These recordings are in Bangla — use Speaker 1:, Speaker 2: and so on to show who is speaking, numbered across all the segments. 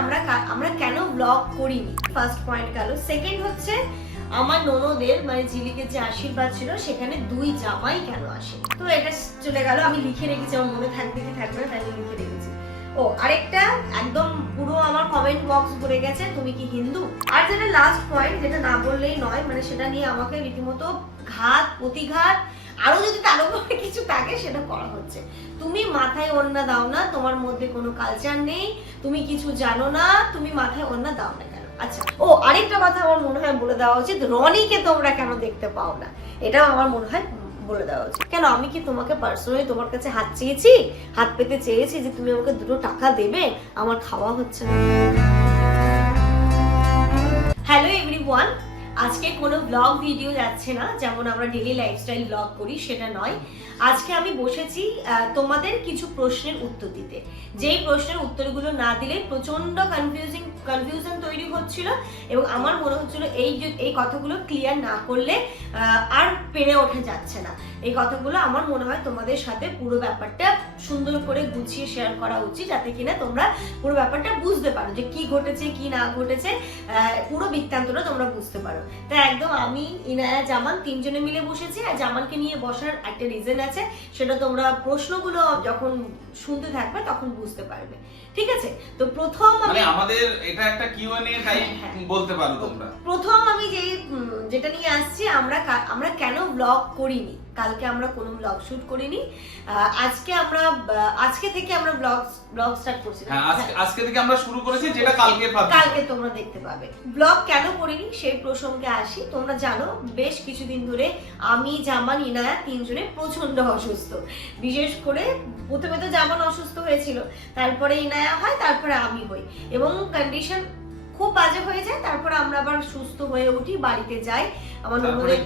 Speaker 1: আমরা আমরা কেন ব্লগ করিনি? ফার্স্ট পয়েন্ট গেল। সেকেন্ড হচ্ছে, আমার ননদের মানে ঝিলিকের যে আশীর্বাদ ছিল, সেখানে দুই জামাই কেন আসে তো এটা চলে গেল। আমি লিখে রেখেছি, আমার মনে থাকবে কি থাকবে না, তাই লিখে রেখেছি। ও, আরেকটা, একদম পুরো আমার কমেন্ট বক্স ভরে গেছে, তুমি কি হিন্দু? আর যেটা লাস্ট পয়েন্ট যেটা না বললেই নয় মানে সেটা নিয়ে আমাকে রীতিমতো ঘাত, প্রতিঘাত আরও যদি তার উপরে কিছু থাকে, সেটা করা হচ্ছে। তুমি মাথায় ওন্না দাও না, তোমার মধ্যে কোনো কালচার নেই, তুমি কিছু জানো না, তুমি মাথায় ওন্না দাও না কেন? আচ্ছা ও, আরেকটা কথা আমার মনে হয় বলে দেওয়া উচিত, রনিকে তোমরা কেন দেখতে পাও না? এটাও আমার মনে হয় বলে দেওয়া উচিত। কেন, আমি কি তোমাকে পার্সোনালি তোমার কাছে হাত চেয়েছি? হাত পেতে চেয়েছি যে তুমি আমাকে দুটো টাকা দেবে? আমার খাওয়া হচ্ছে না। হ্যালো এভরিওয়ান আজকে কোনো ব্লগ ভিডিও যাচ্ছে না, যেমন আমরা ডেলি লাইফস্টাইল ব্লগ করি, সেটা নয়। আজকে আমি বসেছি তোমাদের কিছু প্রশ্নের উত্তর দিতে। যেই প্রশ্নের উত্তরগুলো না দিলে প্রচণ্ড কনফিউজিং কনফিউশন তৈরি হচ্ছিল এবং আমার মনে হচ্ছিল এই এই কথাগুলো ক্লিয়ার না করলে আর পেরে ওঠা যাচ্ছে না। এই কথাগুলো আমার মনে হয় তোমাদের সাথে পুরো ব্যাপারটা সুন্দর করে গুছিয়ে শেয়ার করা উচিত যাতে কিনা তোমরা পুরো ব্যাপারটা বুঝতে পারো যে কি ঘটেছে কি না ঘটেছে পুরো বৃত্তান্তটা তোমরা বুঝতে পারো। তাই একদম আমি ইনায়া জামান তিনজনে মিলে বসেছি আর জামানকে নিয়ে বসার একটা রিজন আছে সেটা তোমরা প্রশ্নগুলো যখন শুনতে থাকবে তখন বুঝতে পারবে। ঠিক আছে? তো প্রথম আমি
Speaker 2: মানে আমাদের এটা একটা কিউএনএ টাইপ
Speaker 1: হ্যাঁ, হ্যাঁ।
Speaker 2: বলতে পারো তোমরা।
Speaker 1: প্রথম আমি যে যেটা নিয়ে আসছি আমরা আমরা কেন ব্লগ করিনি? কালকে আমরা কোনো ব্লগ শুট করিনি। আজকে আমরা আজকে থেকে আমরা ব্লগ ব্লগ স্টার্ট করছি।
Speaker 2: হ্যাঁ আজকে আজকে থেকে আমরা শুরু করেছি যেটা কালকে পাবলিশ
Speaker 1: কালকে তোমরা দেখতে পাবে। ব্লগ কেন করিনি সেই প্রসঙ্গে আসি। তোমরা জানো বেশ কিছুদিন ধরে আমি জামান ইনায়া তিনজনে প্রচণ্ড অসুস্থ। বিশেষ করে প্রথমে তো জামান অসুস্থ হয়েছিল তারপরে ইনায়া হয় তারপরে আমি হই। এবং কন্ডিশন খুব বাজে হয়ে যায় তারপরে আমরা আবার সুস্থ হয়ে উঠি বাড়িতে যাই। আমার ননদের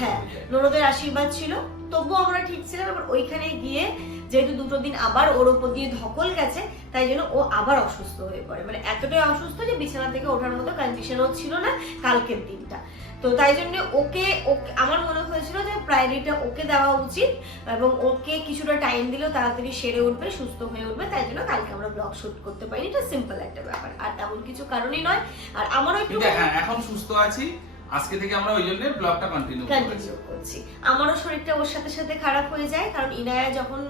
Speaker 1: হ্যাঁ। ননদের আশীর্বাদ ছিল। তবুও আমরা ঠিক ছিলাম আবার ওইখানে গিয়ে যেহেতু দুটো দিন আবার ওর ওপর দিয়ে ধকল গেছে তাই জন্য ও আবার অসুস্থ হয়ে পড়ে। মানে এতটাই অসুস্থ যে বিছানা থেকে ওঠার মতো কন্ডিশনও ছিল না কালকের দিনটা। তো তাই জন্য ওকে ওকে আমার মনে হয়েছিল যে প্রায়োরিটিটা ওকে দেওয়া উচিত এবং ওকে কিছুটা টাইম দিলেও তাড়াতাড়ি সেরে উঠবে সুস্থ হয়ে উঠবে তাই জন্য কালকে আমরা ব্লগ শুট করতে পারিনি। এটা সিম্পল একটা ব্যাপার আর তেমন কিছু কারণই নয়। আর আমারও একটু
Speaker 2: হ্যাঁ এখন সুস্থ আছি আজকে থেকে আমরা ওই জন্য ব্লগটা কন্টিনিউ
Speaker 1: কন্টিনিউ করছি। আমারও শরীরটা ওর সাথে সাথে খারাপ হয়ে যায় কারণ ইনায়া যখন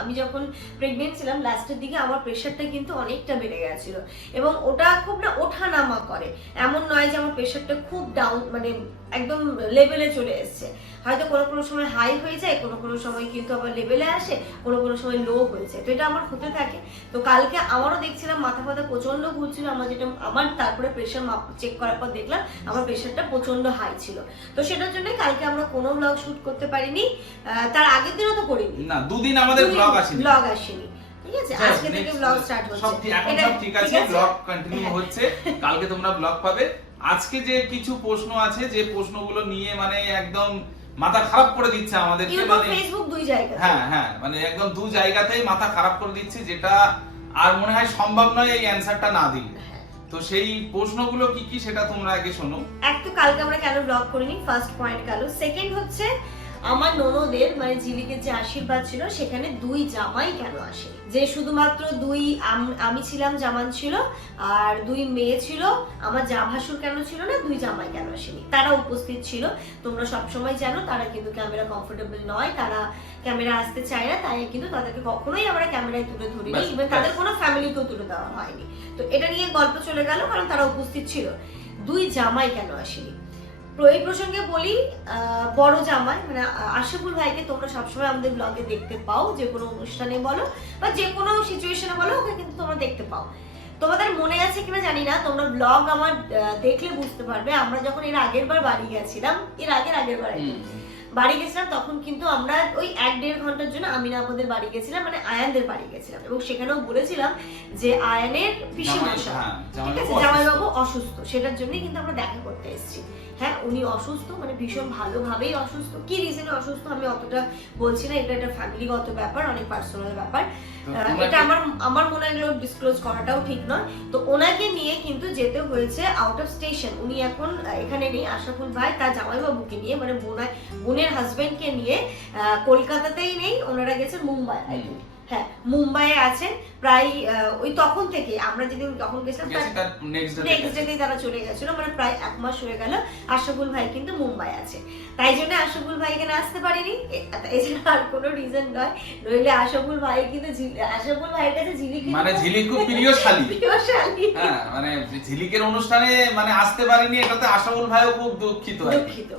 Speaker 1: আমি যখন প্রেগনেন্ট ছিলাম লাস্টের দিকে আমার প্রেশারটা কিন্তু অনেকটা বেড়ে গেছিল। এবং ওটা খুব না ওঠা নামা করে। এমন নয় যে আমার প্রেশারটা খুব ডাউন মানে একদম লেভেলে চলে এসছে। হয়তো কোনো কোনো সময় হাই হয়ে যায় কোনো কোনো সময় কিন্তু আবার লেভেলে আসে কোনো কোনো সময় লো হয়ে যায়। তো এটা আমার হতে থাকে। তো কালকে আমারও দেখছিলাম মাথা ফাথা প্রচণ্ড ঘুরছিল আমার যেটা আমার তারপরে প্রেশার মাপ চেক করার পর দেখলাম আমার প্রেশারটা প্রচণ্ড হাই ছিল। তো সেটার জন্য কালকে আমরা কোনো ব্লগ শুট করতে পারিনি। তার আগের দিনও তো করিনি।
Speaker 2: না দুদিন আমাদের ব্লগ আসেনি।
Speaker 1: ব্লগ আসেনি। ঠিক আছে? আজকে থেকে ব্লগ স্টার্ট হচ্ছে।
Speaker 2: সব ঠিক- এখন
Speaker 1: এটা-
Speaker 2: সব ঠিক আছে ব্লগ কন্টিনিউ হচ্ছে। কালকে তোমরা ব্লগ পাবে। আজকে যে কিছু প্রশ্ন আছে যে প্রশ্নগুলো নিয়ে মানে একদম মাথা খারাপ করে দিচ্ছে
Speaker 1: আমাদের
Speaker 2: মানে
Speaker 1: ফেসবুক দুই জায়গা
Speaker 2: হ্যাঁ হ্যাঁ মানে একদম দু জায়গাতেই মাথা খারাপ করে দিচ্ছে যেটা আর মনে হয় সম্ভব নয় এই অ্যানসারটা না দিলে।
Speaker 1: হ্যাঁ।
Speaker 2: তো সেই প্রশ্নগুলো কি কি সেটা তোমরা আগে শোনো।
Speaker 1: এক তো কালকে আমরা কেন ব্লগ করিনি? ফার্স্ট পয়েন্ট গেল সেকেন্ড হচ্ছে আমার ননদের মানে ঝিলিকের যে আশীর্বাদ ছিল সেখানে দুই জামাই কেন আসে? যে শুধুমাত্র দুই আম- ছিলাম জামান ছিল আর দুই মেয়ে ছিল আমার যা ভাসুর কেন ছিল না দুই জামাই কেন আসেনি? তারা উপস্থিত ছিল। তোমরা সবসময় জানো তারা কিন্তু ক্যামেরা কমফোর্টেবল নয় তারা ক্যামেরা আসতে চায় না তাই কিন্তু তাদেরকে কখনোই আমরা ক্যামেরায় তুলে ধরিনি ইভেন তাদের কোনো ফ্যামিলিকেও তুলে দেওয়া হয়নি। তো এটা নিয়ে গল্প চলে গেল কারণ তারা উপস্থিত ছিল। দুই জামাই কেন আসেনি? তো এই প্রসঙ্গে বলি বড় জামাই মানে আশিফুল ভাইকে তোমরা সবসময় আমাদের ব্লগে দেখতে পাও যে কোনো অনুষ্ঠানে বলো বা যে কোনো সিচুয়েশনে বলো ওকে কিন্তু তোমরা দেখতে পাও। তোমাদের মনে আছে কিনা জানি না তোমরা ব্লগ আমার দেখলে বুঝতে পারবে। আমরা যখন এর আগের বার বাড়ি গেছিলাম এর আগের আগের বার বাড়ি গেছিলাম তখন কিন্তু আমরা ওই এক দেড় ঘণ্টার জন্য আমিনা আমাদের বাড়ি গেছিলাম মানে আয়ানদের বাড়ি গেছিলাম। এবং সেখানেও বলেছিলাম যে আয়ানের পিসি মশা
Speaker 2: হ্যাঁ,
Speaker 1: ঠিক আছে?
Speaker 2: জামাইবাবু
Speaker 1: অসুস্থ সেটার জন্যই কিন্তু আমরা দেখা করতে এসেছি। হ্যাঁ উনি অসুস্থ মানে ভীষণ ভালোভাবেই অসুস্থ। কি রিজনে অসুস্থ আমি অতটা বলছি না এটা একটা ফ্যামিলিগত ব্যাপার অনেক পার্সোনাল ব্যাপার। এটা আমার আমার মনে হয় ডিসক্লোজ করাটাও ঠিক নয়। তো ওনাকে নিয়ে কিন্তু যেতে হয়েছে আউট অফ স্টেশন উনি এখন এখানে নেই আশাফুল ভাই তার জামাইবাবুকে নিয়ে মানে বোনায় বোনের হাজবেন্ডকে নিয়ে কলকাতাতেই নেই ওনারা গেছে মুম্বাই I think। হ্যাঁ মুম্বাইয়ে আছেন প্রায় ওই তখন থেকে আমরা যেদিন তখন গেছিলাম
Speaker 2: নেক্সট
Speaker 1: ডেতেই তারা চলে গেছিল মানে প্রায় এক মাস হয়ে গেল আশাফুল ভাই কিন্তু মুম্বাই আছে। তাই জন্য আশাফুল ভাই এখানে আসতে পারেনি এছাড়া আর কোনো রিজন নয় নইলে আশাফুল ভাই কিন্তু আশাফুল ভাইয়ের কাছে ঝিলি কিন্তু
Speaker 2: মানে ঝিলিক খুব প্রিয় শালী।
Speaker 1: প্রিয়শালী।
Speaker 2: হ্যাঁ মানে ঝিলিকের অনুষ্ঠানে মানে আসতে পারিনি এটাতে আশাফুল ভাইও খুব দুঃখিত
Speaker 1: দুঃখিত।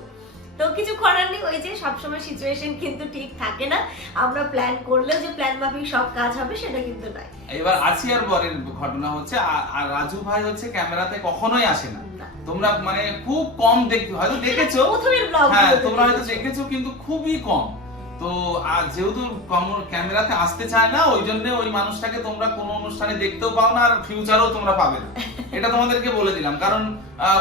Speaker 1: তো কিছু করার নেই ওই যে সবসময় সিচুয়েশন কিন্তু ঠিক থাকে না। আমরা প্ল্যান করলেও যে প্ল্যান মাফিক সব কাজ হবে সেটা কিন্তু নয়।
Speaker 2: এবার আর বরের ঘটনা হচ্ছে আর রাজু ভাই হচ্ছে ক্যামেরাতে কখনোই আসে না। তোমরা মানে খুব কম দেখতে হয়তো দেখেছ।
Speaker 1: প্রথমের ব্লগ
Speaker 2: হ্যাঁ তোমরা হয়তো দেখেছ কিন্তু খুবই কম। তো, আর যেহেতু ক্যামেরাতে আসতে চায় না, ওই জন্য ওই মানুষটাকে তোমরা কোনো অনুষ্ঠানে দেখতেও পাও না আর ফিউচারও তোমরা পাবে না। এটা তোমাদেরকে বলে দিলাম। কারণ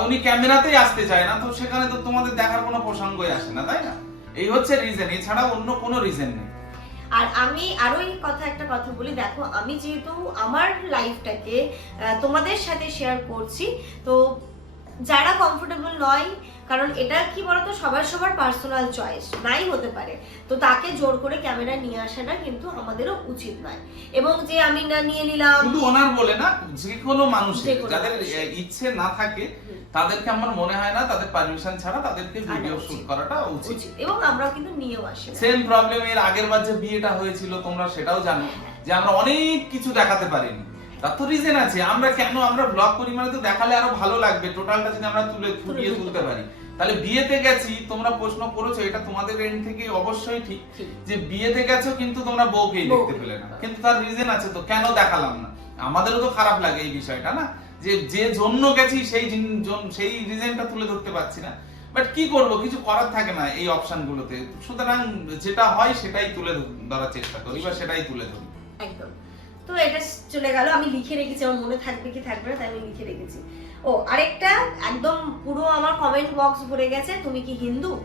Speaker 2: উনি ক্যামেরাতেই আসতে চায় না, তো সেখানে তো তোমাদের দেখার কোনো প্রসঙ্গই আসে না, তাই না? এই হচ্ছে রিজন এছাড়া অন্য কোনো রিজন নেই।
Speaker 1: আর আমি আরও এই কথা, একটা কথা বলি। দেখো, আমি যেহেতু আমার লাইফটাকে তোমাদের সাথে শেয়ার করছি, তো যারা কমফোর্টেবল নয় কারণ এটা কি বলতো সবার সবার পার্সোনাল চয়েস নাই হতে পারে। তো তাকে জোর করে ক্যামেরা নিয়ে আসাটা কিন্তু আমাদেরও উচিত নয়। এবং যে আমি না নিয়ে নিলাম
Speaker 2: শুধু ওনার বলে না যে কোনো
Speaker 1: কোনো
Speaker 2: যাদের ইচ্ছে না থাকে তাদেরকে আমার মনে হয় না তাদের পারমিশন ছাড়া তাদেরকে ভিডিও শুট করাটা উচিত।
Speaker 1: উচিত। এবং আমরা কিন্তু নিয়েও আসি
Speaker 2: সেম প্রবলেম এর আগের বার যে বিয়েটা হয়েছিল তোমরা সেটাও জানো যে আমরা অনেক কিছু দেখাতে পারিনি। তার তো রিজন আছে। আমরা কেন? আমরা ব্লগ করি মানে তো দেখালে আরও ভালো লাগবে। টোটালটা যদি আমরা তুলে ফুটিয়ে
Speaker 1: তুলতে
Speaker 2: পারি। তাহলে বিয়েতে গেছি তোমরা প্রশ্ন করেছ এটা তোমাদের এন্ড থেকে অবশ্যই ঠিক। যে বিয়েতে গেছো কিন্তু তোমরা দেখতে পেলে না। কিন্তু তার রিজন আছে তো কেন দেখালাম না? আমাদেরও তো খারাপ লাগে এই বিষয়টা না? যে যে জন্য গেছি সেই সেই রিজনটা তুলে ধরতে পারছি না। বাট কি করব? কিছু করার থাকে না এই অপশন গুলোতে। সুতরাং যেটা হয় সেটাই তুলে ধরার চেষ্টা করি বা সেটাই তুলে ধরি।
Speaker 1: একদম। তো এটা চলে গেল। আমি লিখে রেখেছি, আমার মনে থাকবে কি থাকবে না, তাই আমি লিখে রেখেছি। ও, আরেকটা একদম পুরো আমার কমেন্ট বক্স ভরে গেছে, তুমি কি হিন্দু?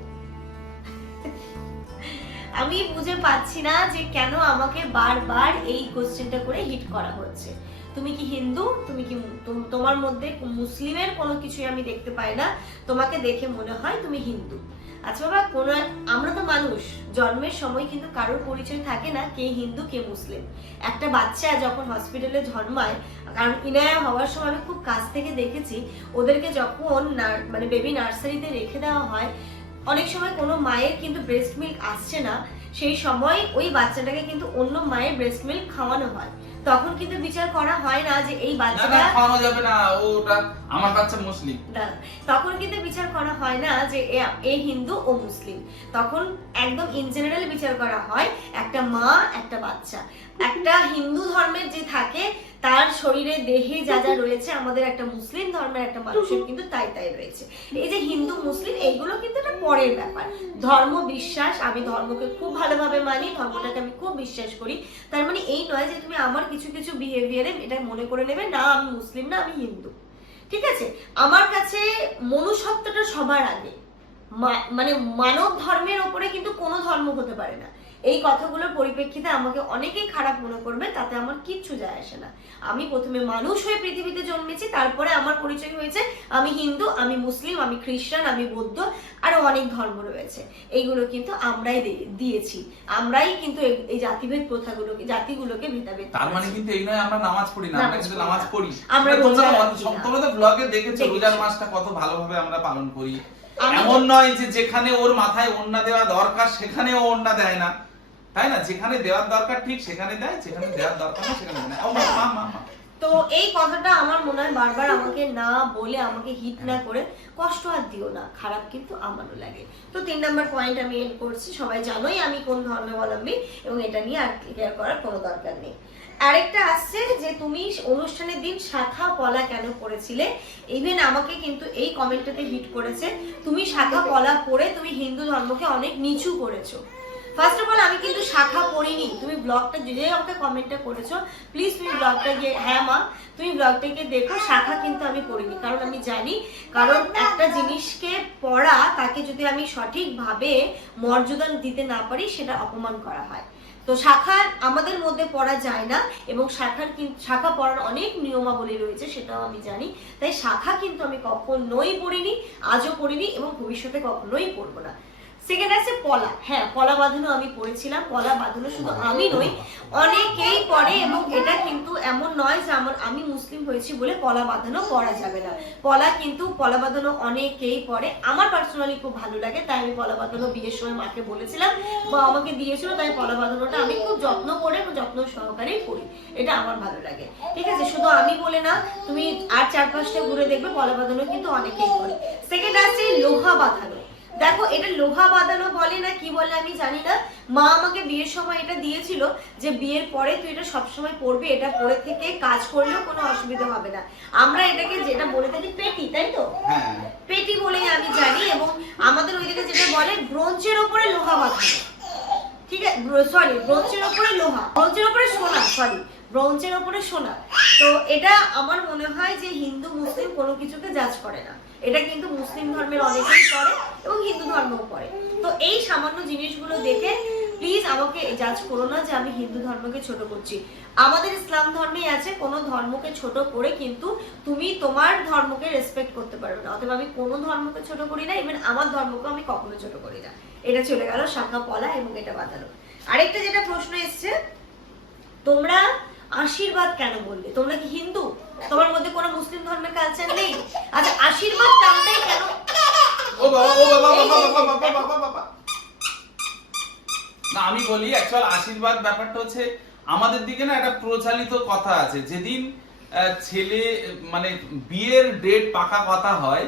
Speaker 1: আমি বুঝে পাচ্ছি না যে কেন আমাকে বারবার এই কোশ্চেনটা করে হিট করা হচ্ছে। তুমি কি হিন্দু? তুমি কি তোম- তোমার মধ্যে মুসলিমের কোনো কিছুই আমি দেখতে পাই না। তোমাকে দেখে মনে হয় তুমি হিন্দু। আচ্ছা বাবা, কোন আমরা তো মানুষ। জন্মের সময় কিন্তু কারোর পরিচয় থাকে না কে হিন্দু, কে মুসলিম। একটা বাচ্চা যখন হসপিটালে জন্মায়, কারণ ইনায়া হওয়ার সময় আমি খুব কাছ থেকে দেখেছি, ওদেরকে যখন মানে বেবি নার্সারিতে রেখে দেওয়া হয়, অনেক সময় কোনো মায়ের কিন্তু ব্রেস্ট মিল্ক আসছে না। সেই সময় ওই বাচ্চাটাকে কিন্তু অন্য মায়ের ব্রেস্ট মিল্ক খাওয়ানো হয়। তখন কিন্তু বিচার করা হয় না যে এই বাচ্চাটা
Speaker 2: খাওয়ানো যাবে না ওটা আমার বাচ্চা মুসলিম।
Speaker 1: না, তখন কিন্তু বিচার করা হয় না যে এ হিন্দু ও মুসলিম। তখন একদম ইন জেনারেল বিচার করা হয় একটা মা একটা বাচ্চা। একটা হিন্দু ধর্মের যে থাকে তার শরীরে দেহে যা যা রয়েছে আমাদের একটা মুসলিম ধর্মের একটা মানুষের কিন্তু তাই তাই রয়েছে। এই যে হিন্দু মুসলিম এইগুলো কিন্তু একটা পরের ব্যাপার। ধর্ম বিশ্বাস আমি ধর্মকে খুব ভালোভাবে মানি ধর্মটাকে আমি খুব বিশ্বাস করি। তার মানে এই নয় যে তুমি আমার কিছু কিছু বিহেভিয়ারে এটা মনে করে নেবে না আমি মুসলিম না আমি হিন্দু। ঠিক আছে? আমার কাছে মনুষ্যত্বটা সবার আগে। মানে মানব ধর্মের ওপরে কিন্তু কোনো ধর্ম হতে পারে না। এই কথাগুলোর পরিপ্রেক্ষিতে আমাকে অনেকেই খারাপ মনে করবে তাতে আমার কিচ্ছু যায় আসে না। আমি প্রথমে মানুষ হয়ে পৃথিবীতে জন্মেছি তারপরে আমার পরিচয় হয়েছে আমি হিন্দু আমি মুসলিম আমি খ্রিস্টান আমি বৌদ্ধ আরও অনেক ধর্ম রয়েছে। এইগুলো কিন্তু আমরাই দিয়েছি। আমরাই কিন্তু এই- জাতিভেদ প্রথাগুলোকে জাতিগুলোকে ভেদাভেদ
Speaker 2: তার মানে কিন্তু এই নয় আমরা নামাজ পড়ি না আমরা কিন্তু নামাজ পড়ি।
Speaker 1: আমরা
Speaker 2: তোমরা তো- ব্লগে দেখেছ। রোজার মাসটা কত ভালোভাবে আমরা পালন করি। এমন নয় যে যেখানে ওর মাথায় ওন্না দেওয়া দরকার সেখানে ও ওন্না দেয় না। তাই না? যেখানে দেওয়ার দরকার ঠিক সেখানে দেয়, যেখানে দেওয়ার দরকার না সেখানে দেয় মা মা মা।
Speaker 1: তো এই কথাটা আমার মনে হয় বারবার আমাকে না বলে, আমাকে হিট না করে কষ্ট আর দিও না। খারাপ কিন্তু আমারও লাগে। তো তিন নম্বর পয়েন্ট আমি এন্ড করছি। সবাই জানোই আমি কোন ধর্মাবলম্বী এবং এটা নিয়ে আর ক্লিয়ার করার কোনো দরকার নেই। আরেকটা আসছে যে তুমি অনুষ্ঠানের দিন শাখা পলা কেন পড়েছিলে? ইভেন আমাকে কিন্তু এই কমেন্টটাতে হিট করেছে। তুমি শাখা পলা পরে তুমি হিন্দু ধর্মকে অনেক নিচু করেছ। ফার্স্ট অফ অল আমি কিন্তু শাখা পড়িনি। তুমি ব্লগটা যে যে আমাকে কমেন্টটা করেছ প্লিজ তুমি ব্লগটা গিয়ে হ্যাঁ মা, তুমি ব্লগটাকে দেখো, শাখা কিন্তু আমি পড়িনি। কারণ আমি জানি, কারণ একটা জিনিসকে পড়া, তাকে যদি আমি সঠিকভাবে মর্যাদা দিতে না পারি, সেটা অপমান করা হয়। তো শাখা আমাদের মধ্যে পড়া যায় না, এবং শাখার শাখা পড়ার অনেক নিয়মাবলী রয়েছে, সেটাও আমি জানি। তাই শাখা কিন্তু আমি কখনোই পড়িনি, আজও পড়িনি, এবং ভবিষ্যতে কখনোই পড়ব না। সেকেন্ড আছে পলা। হ্যাঁ পলা বাঁধানো আমি পড়েছিলাম, পলা বাঁধানো শুধু আমি নই, অনেকেই পড়ে এবং এটা কিন্তু এমন নয় যে আমার আমি মুসলিম হয়েছি বলে পলা বাঁধানো পড়া যাবে না। পলা কিন্তু, পলা বাঁধানো অনেকেই পড়ে। আমার পার্সোনালি খুব ভালো লাগে, তাই আমি পলা বাঁধানো বিয়ের সময় মাকে বলেছিলাম। বা আমাকে দিয়েছিল, তাই পলা বাঁধানোটা আমি খুব যত্ন করে যত্ন সহকারেই করি। এটা আমার ভালো লাগে। ঠিক আছে, শুধু আমি বলে না, তুমি আর চার ঘুরে দেখবে পলা বাঁধানো কিন্তু অনেকেই করে সেকেন্ড আছে লোহা বাঁধানো। দেখো এটা লোহা বাঁধানো বলে না কি বলে আমি জানি না। মা আমাকে বিয়ের সময় এটা দিয়েছিল যে বিয়ের পরে তুই এটা সবসময় পরবি এটা পরে থেকে কাজ করলেও কোনো অসুবিধা হবে না। আমরা এটাকে যেটা বলে থাকি পেটি তাই তো?
Speaker 2: হ্যাঁ।
Speaker 1: পেটি বলেই আমি জানি এবং আমাদের ওইদিকে যেটা বলে ব্রোঞ্চের ওপরে লোহা বাঁধানো ঠিক আছে সরি ব্রোঞ্চের ওপরে লোহা ব্রোঞ্চের ওপরে সোনা সরি ব্রোঞ্চের ওপরে সোনা। তো এটা আমার মনে হয় যে হিন্দু, মুসলিম কোনো কিছুকে জাজ করে না। এটা কিন্তু মুসলিম ধর্মের অনেকেই করে এবং হিন্দু ধর্মও করে। তো এই সামান্য জিনিসগুলো দেখে প্লিজ আমাকে জাজ করো না যে আমি হিন্দু ধর্মকে ছোট করছি। আমাদের ইসলাম ধর্মেই আছে, কোনো ধর্মকে ছোট করে কিন্তু তুমি তোমার ধর্মকে রেসপেক্ট করতে পারবে না। অথবা আমি কোনো ধর্মকে ছোট করি না ইভেন আমার ধর্মকে আমি কখনো ছোট করি না। এটা চলে গেল শাখা পলা এবং এটা বাঁধানো। আরেকটা যেটা প্রশ্ন এসছে, তোমরা আশীর্বাদ কেন বললে? তোমরা কি হিন্দু? তোমার মধ্যে কোনো মুসলিম ধর্মের কালচার নেই? আচ্ছা আশীর্বাদ টানটাই কেন?
Speaker 2: ও বাবা ও বাবা বাবা বাবা বাবা বাবা বাবা না আমি বলি অ্যাকচুয়াল আশীর্বাদ ব্যাপারটা হচ্ছে আমাদের দিকে না একটা প্রচালিত কথা আছে। যেদিন ছেলে মানে বিয়ের ডেট পাকা কথা হয়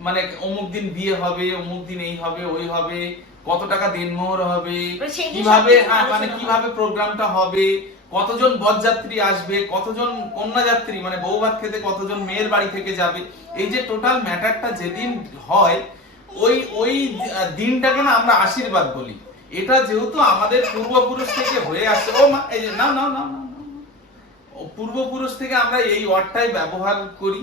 Speaker 2: মানে অমুক দিন বিয়ে হবে অমুক দিন এই হবে ওই হবে কত টাকা দিনমোহর হবে
Speaker 1: মানে
Speaker 2: কীভাবে হ্যাঁ মানে কীভাবে প্রোগ্রামটা হবে কতজন বরযাত্রী আসবে কতজন কন্যাযাত্রী মানে বৌভাত খেতে কতজন মেয়ের বাড়ি থেকে যাবে এই যে টোটাল ম্যাটারটা যেদিন হয় ওই ওই দিনটাকে না আমরা আশীর্বাদ বলি এটা যেহেতু আমাদের পূর্বপুরুষ থেকে হয়ে আসছে ও মা এই যে না নাও নাও, নাও। পূর্বপুরুষ থেকে আমরা এই ওয়ার্ডটাই ব্যবহার করি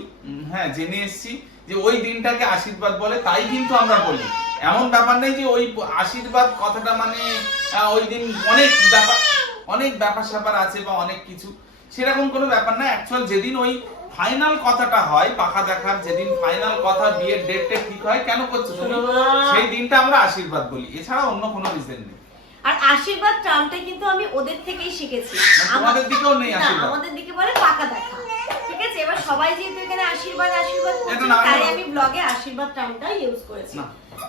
Speaker 2: হ্যাঁ জেনে এসেছি যে ওই দিনটাকে আশীর্বাদ বলে তাই কিন্তু আমরা বলি এমন ব্যাপার নেই যে ওই আশীর্বাদ কথাটা মানে ওই দিন অনেক ব্যাপার অনেক ব্যাপার স্যাপার আছে বা অনেক কিছু। সেরকম কোনো ব্যাপার না। অ্যাকচুয়াল যেদিন ওই ফাইনাল কথাটা হয় পাখা দেখার যেদিন ফাইনাল কথা বিয়ের ডেটটা ঠিক হয় কেন করছ তুমি? সেই দিনটা আমরা আশীর্বাদ বলি। এছাড়া অন্য কোনো রিজন নেই।
Speaker 1: আর আশীর্বাদ টার্মটা কিন্তু আমি ওদের থেকেই শিখেছি।
Speaker 2: মানে তোমাদের দিকেও নেই আশীর্বাদ।
Speaker 1: আমাদের দিকে বলে পাকা দেখা। ঠিক আছে? এবার সবাই যেহেতু এখানে আশীর্বাদ আশীর্বাদ করছে তাই আমি ব্লগে আশীর্বাদ টার্মটা ইউজ করেছি।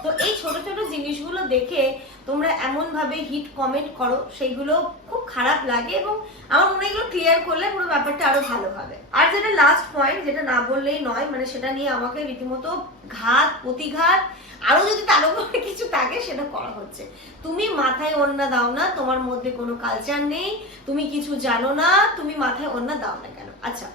Speaker 1: তো এই ছোট ছোট জিনিসগুলো দেখে তোমরা এমন ভাবে হিট কমেন্ট করো, সেইগুলো খুব খারাপ লাগে এবং আমার মনে হয় ক্লিয়ার করলে পুরো ব্যাপারটা আরও ভালো হবে। আর যেটা লাস্ট পয়েন্ট যেটা না বললেই নয় মানে সেটা নিয়ে আমাকে রীতিমতো ঘাত, প্রতিঘাত, আরও যদি তারও করে কিছু থাকে সেটা করা হচ্ছে। তুমি মাথায় ওন্না দাও না, তোমার মধ্যে কোনো কালচার নেই, তুমি কিছু জানো না, তুমি মাথায় ওন্না দাও না কেন? আচ্ছা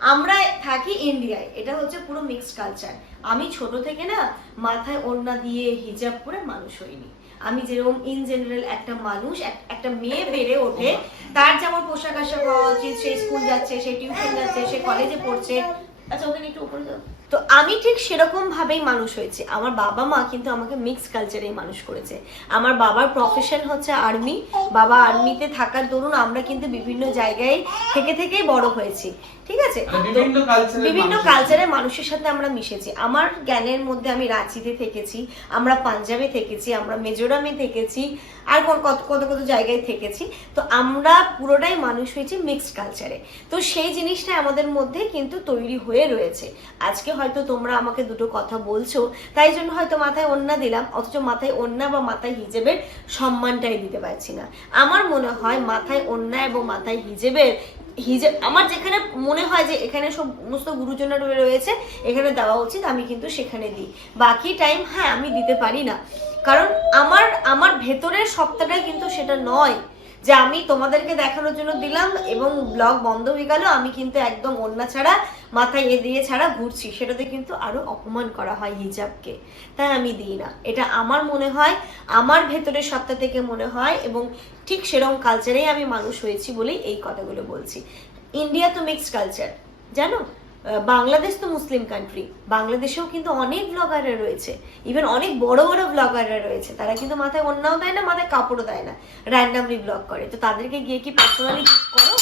Speaker 1: আমরা থাকি ইন্ডিয়ায় এটা হচ্ছে পুরো মিক্সড কালচার আমি ছোট থেকে না মাথায় ওড়না দিয়ে হিজাব পরে মানুষ হইনি। আমি যেরকম ইন জেনারেল একটা মানুষ একটা মেয়ে বেড়ে ওঠে তার যেমন পোশাক আশাক হওয়া উচিত সে স্কুল যাচ্ছে সে টিউশন যাচ্ছে সে কলেজে পড়ছে। আচ্ছা ওখানে একটু উপরে যাও। তো আমি ঠিক সেরকম ভাবেই মানুষ হয়েছে। আমার বাবা মা কিন্তু আমাকে মিক্স কালচারেই মানুষ করেছে। আমার বাবার প্রফেশন হচ্ছে আর্মি বাবা আর্মিতে থাকার দরুন আমরা কিন্তু বিভিন্ন জায়গায় থেকে থেকেই বড় হয়েছি। ঠিক আছে?
Speaker 2: মানে বিভিন্ন কালচারের মানুষের-
Speaker 1: সাথে আমরা মিশেছি। আমার জ্ঞানের মধ্যে আমি রাঁচিতে থেকেছি আমরা পাঞ্জাবে থেকেছি আমরা মিজোরামে থেকেছি আর কোন- কত কত কত জায়গায় থেকেছি। তো আমরা পুরোটাই মানুষ হয়েছি মিক্সড কালচারে তো সেই জিনিসটা আমাদের মধ্যে কিন্তু তৈরি হয়ে রয়েছে। আজকে হয়তো তোমরা আমাকে দুটো কথা বলছো, তাই জন্য হয়তো মাথায় ওন্না দিলাম, অথচ মাথায় ওন্না বা মাথায় হিজেবের সম্মানটাই দিতে পারছি না। আমার মনে হয় মাথায় ওন্না এবং মাথায় হিজেবের হিজেব আমার যেখানে মনে হয় যে এখানে সমস্ত গুরুজনরা রয়ে- রয়েছে, এখানে দেওয়া উচিত আমি কিন্তু সেখানে দিই। বাকি টাইম হ্যাঁ আমি দিতে পারি না। কারণ আমার আমার ভেতরের সত্তাটা কিন্তু সেটা নয়। যে আমি তোমাদেরকে দেখানোর জন্য দিলাম এবং ব্লগ বন্ধ হয়ে গেল, আমি কিন্তু একদম অন্য ছাড়া, মাথায় এ দিয়ে ছাড়া ঘুরছি। সেটাতে কিন্তু আরও অপমান করা হয় হিজাবকে। তাই আমি দিই না। এটা আমার মনে হয়, আমার ভেতরের সত্তা থেকে মনে হয় এবং ঠিক সেরকম কালচারেই আমি মানুষ হয়েছি বলেই এই কথাগুলো বলছি। ইন্ডিয়া তো মিক্সড কালচার জানো? বাংলাদেশ তো মুসলিম কান্ট্রি বাংলাদেশেও কিন্তু অনেক ব্লগাররা রয়েছে। ইভেন অনেক বড় বড় ব্লগাররা রয়েছে। তারা কিন্তু মাথায় অন্যাও দেয় না, মাথায় কাপড়ও দেয় না। র্যান্ডামলি ব্লগ করে। তো তাদেরকে গিয়ে কি পার্সোনালি করো?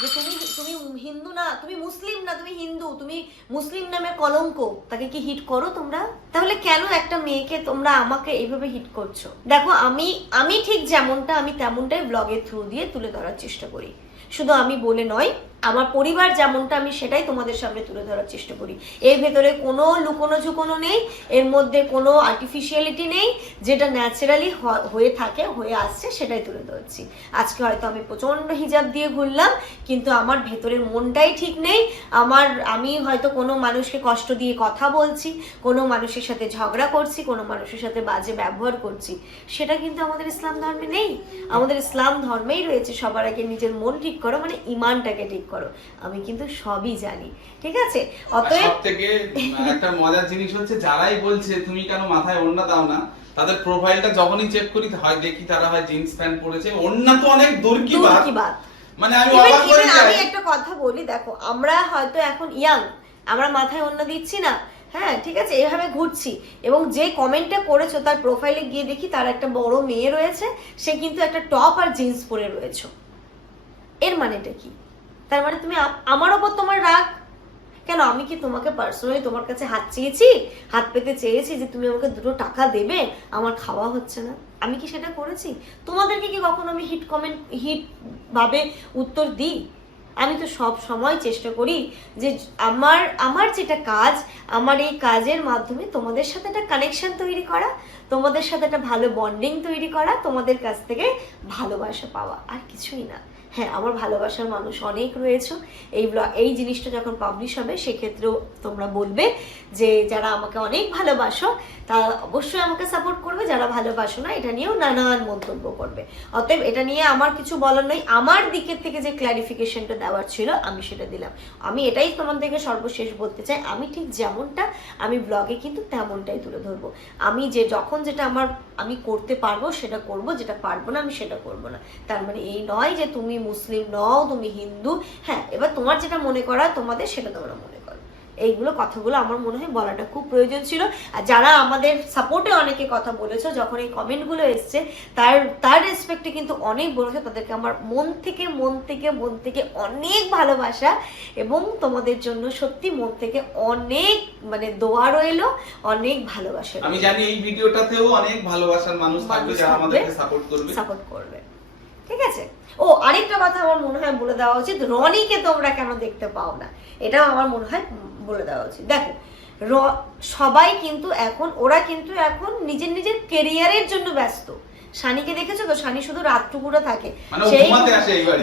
Speaker 1: যে তুমি তুমি হিন্দু না, তুমি মুসলিম না, তুমি হিন্দু, তুমি মুসলিম নামে কলঙ্ক, তাকে কি হিট করো তোমরা? তাহলে কেন একটা মেয়েকে তোমরা আমাকে এইভাবে হিট করছ? দেখো, আমি আমি ঠিক যেমনটা, আমি তেমনটাই ব্লগের থ্রু দিয়ে তুলে ধরার চেষ্টা করি। শুধু আমি বলে নয় আমার পরিবার যেমনটা, আমি সেটাই তোমাদের সামনে তুলে ধরার চেষ্টা করি। এর ভেতরে কোনো লুকোনো ঝুকোনো নেই, এর মধ্যে কোনো আর্টিফিশিয়ালিটি নেই, যেটা ন্যাচারালি হয়ে থাকে, হয়ে আসছে, সেটাই তুলে ধরছি। আজকে হয়তো আমি প্রচণ্ড হিজাব দিয়ে ঘুরলাম, কিন্তু আমার ভেতরের মনটাই ঠিক নেই। আমার, আমি হয়তো কোনো মানুষকে কষ্ট দিয়ে কথা বলছি, কোনো মানুষের সাথে ঝগড়া করছি, কোনো মানুষের সাথে বাজে ব্যবহার করছি। সেটা কিন্তু আমাদের ইসলাম ধর্মে নেই। আমাদের ইসলাম ধর্মেই রয়েছে সবার আগে নিজের মন ঠিক করো মানে ইমানটাকে ঠিক করো। আমি কিন্তু সবই জানি ঠিক আছে? অতএব
Speaker 2: থেকে একটা মজার জিনিস হচ্ছে যারাই বলছে তুমি কেন মাথায় ওড়না দাও না? তাদের প্রোফাইলটা যখনই চেক করি হয় দেখি তারা হয় জিন্স প্যান্ট পরেছে। ওড়না তো অনেক দূর কি বাত মানে আমি অবাক হয়ে যাই।
Speaker 1: আমি একটা কথা বলি দেখো আমরা হয়তো এখন ইয়াং আমরা মাথায় অন্য দিচ্ছি না হ্যাঁ ঠিক আছে? এভাবে ঘুরছি। এবং যে কমেন্টটা করেছ তার প্রোফাইলে গিয়ে দেখি তার একটা বড় মেয়ে রয়েছে সে কিন্তু একটা টপ আর জিন্স পরে রয়েছে। এর মানেটা কি? তার মানে তুমি আমার ওপর তোমার রাগ? কেন আমি কি তোমাকে পার্সোনালি তোমার কাছে হাত চেয়েছি? হাত পেতে চেয়েছি যে তুমি আমাকে দুটো টাকা দেবে? আমার খাওয়া হচ্ছে না। আমি কি সেটা করেছি? তোমাদেরকে কি কখনো আমি হিট কমেন্ট হিট ভাবে উত্তর দিই? আমি তো সব সময় চেষ্টা করি যে আমার আমার যেটা কাজ, আমার এই কাজের মাধ্যমে তোমাদের সাথে একটা কানেকশন তৈরি করা, তোমাদের সাথে একটা ভালো বন্ডিং তৈরি করা, তোমাদের কাছ থেকে ভালোবাসা পাওয়া, আর কিছুই না। হ্যাঁ আমার ভালোবাসার মানুষ অনেক রয়েছে। এই ব্লগ, এই জিনিসটা যখন পাবলিশ হবে, সেক্ষেত্রেও তোমরা বলবে যে যারা আমাকে অনেক ভালোবাসো তা অবশ্যই আমাকে সাপোর্ট করবে। যারা ভালোবাসো না, এটা নিয়েও নানান মন্তব্য করবে। অতএব এটা নিয়ে আমার কিছু বলার নয় আমার দিকের থেকে যে ক্ল্যারিফিকেশনটা দেওয়ার ছিল, আমি সেটা দিলাম। আমি এটাই তোমাদেরকে সর্বশেষ বলতে চাই। আমি ঠিক যেমনটা, আমি ব্লগে কিন্তু তেমনটাই তুলে ধরবো। আমি যে, যখন যেটা আমার, আমি করতে পারব, সেটা করব। যেটা পারব না, আমি সেটা করব না। তার মানে এই নয় যে তুমি মুসলিম নও তুমি হিন্দু হ্যাঁ এবার তোমার যেটা মনে করা তোমাদের সেটা তোমরা মনে করো। এইগুলো কথাগুলো আমার মনে হয় বলাটা খুব প্রয়োজন ছিল। আর যারা আমাদের সাপোর্টে অনেকে কথা বলেছ যখন এই কমেন্টগুলো এসছে তার তার রেসপেক্টে কিন্তু অনেক বলেছে। তাদেরকে আমার মন থেকে মন থেকে মন থেকে অনেক ভালোবাসা এবং তোমাদের জন্য সত্যি মন থেকে অনেক মানে দোয়া রইল অনেক ভালোবাসা
Speaker 2: আমি জানি এই ভিডিওটাতেও অনেক ভালোবাসার মানুষ থাকবে যারা আমাদেরকে সাপোর্ট করবে।
Speaker 1: সাপোর্ট করবে। ঠিক আছে? ও আরেকটা কথা আমার মনে হয় বলে দেওয়া উচিত। রনিকে তোমরা কেন দেখতে পাও না? এটাও আমার মনে হয় বলে দেওয়া উচিত। দেখো র- সবাই কিন্তু এখন ওরা কিন্তু এখন নিজের নিজের কেরিয়ারের জন্য ব্যস্ত। শানিকে দেখেছ তো? শানি শুধু রাতটুকুরা থাকে।
Speaker 2: মানে
Speaker 1: সেই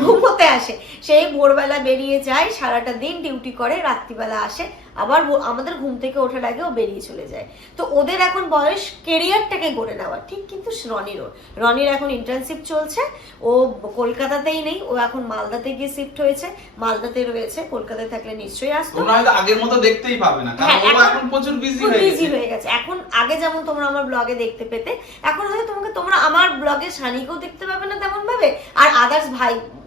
Speaker 2: ঘুমোতে আসে
Speaker 1: সেই ভোরবেলা বেরিয়ে যায় সারাটা দিন ডিউটি করে রাত্রিবেলা আসে। আবার আমাদের ঘুম থেকে ওঠার আগে ও বেরিয়ে চলে যায়। তো ওদের এখন বয়স কেরিয়ারটাকে গড়ে নেওয়া ঠিক কিন্তু রনিরও। রনির এখন ইন্টার্নশিপ চলছে। ও কলকাতাতেই নেই। ও এখন মালদাতে গিয়ে শিফট হয়েছে। মালদাতে রয়েছে। কলকাতায় থাকলে নিশ্চয়ই আসতো।
Speaker 2: আগের মতো দেখতেই পাবে না। কারণ
Speaker 1: হ্যাঁ,
Speaker 2: ও
Speaker 1: এখন
Speaker 2: প্রচুর বিজি হয়ে গেছে।
Speaker 1: হয়ে গেছে। এখন আগে যেমন তোমরা আমার ব্লগে দেখতে পেতে এখন হয়তো তোমাকে তোমরা আমার ব্লগে শানিকেও দেখতে পাবে না তেমন ভাবে আর আদার্স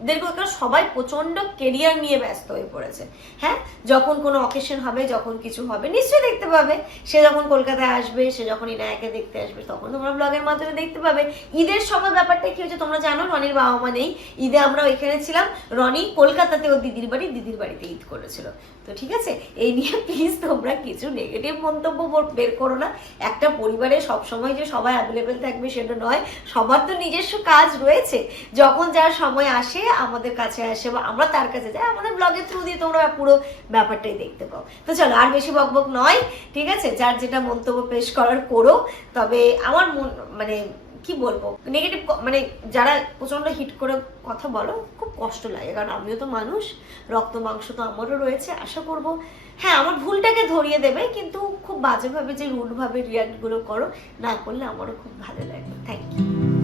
Speaker 1: ভাইদেরকেও কারণ সবাই প্রচণ্ড কেরিয়ার নিয়ে ব্যস্ত হয়ে পড়েছে। হ্যাঁ? যখন কোনো অকেশন হবে, যখন কিছু হবে, নিশ্চয়ই দেখতে পাবে। সে যখন কলকাতায় আসবে, সে যখন ইনায়াকে দেখতে আসবে, তখন তোমরা ব্লগের মাধ্যমে দেখতে পাবে। ঈদের সময় ব্যাপারটা কি হচ্ছে তোমরা জানো? রনির বাবা মা নেই। ঈদে আমরা ওইখানে ছিলাম। রনি কলকাতাতে ওর দিদির বাড়ি, দিদির বাড়িতে ঈদ করেছিল। তো ঠিক আছে? এই নিয়ে প্লিজ তোমরা কিছু নেগেটিভ মন্তব্য বের করো না। একটা পরিবারে সব সময় যে সবাই অ্যাভেলেবেল থাকবে সেটা নয়, সবার তো নিজস্ব কাজ রয়েছে। যখন যার সময় আসে আমাদের কাছে আসে বা আমরা তার কাছে যাই, আমাদের ব্লগের থ্রু দিয়ে তোমরা পুরো ব্যাপারটাই দেখতে পাও। তো চলো, আর বেশি বকবক নয়, ঠিক আছে? যার যেটা মন্তব্য পেশ করার করো। তবে আমার মন মানে কি বলব নেগেটিভ মানে যারা প্রচণ্ড হিট করে কথা বলো, খুব কষ্ট লাগে। কারণ আমিও তো মানুষ, রক্ত মাংস তো আমারও রয়েছে, আশা করব। হ্যাঁ আমার ভুলটাকে ধরিয়ে দেবে, কিন্তু খুব বাজেভাবে যে রুডভাবে রিয়াক্টগুলো করো, না করলে আমারও খুব ভালো লাগে। Thank you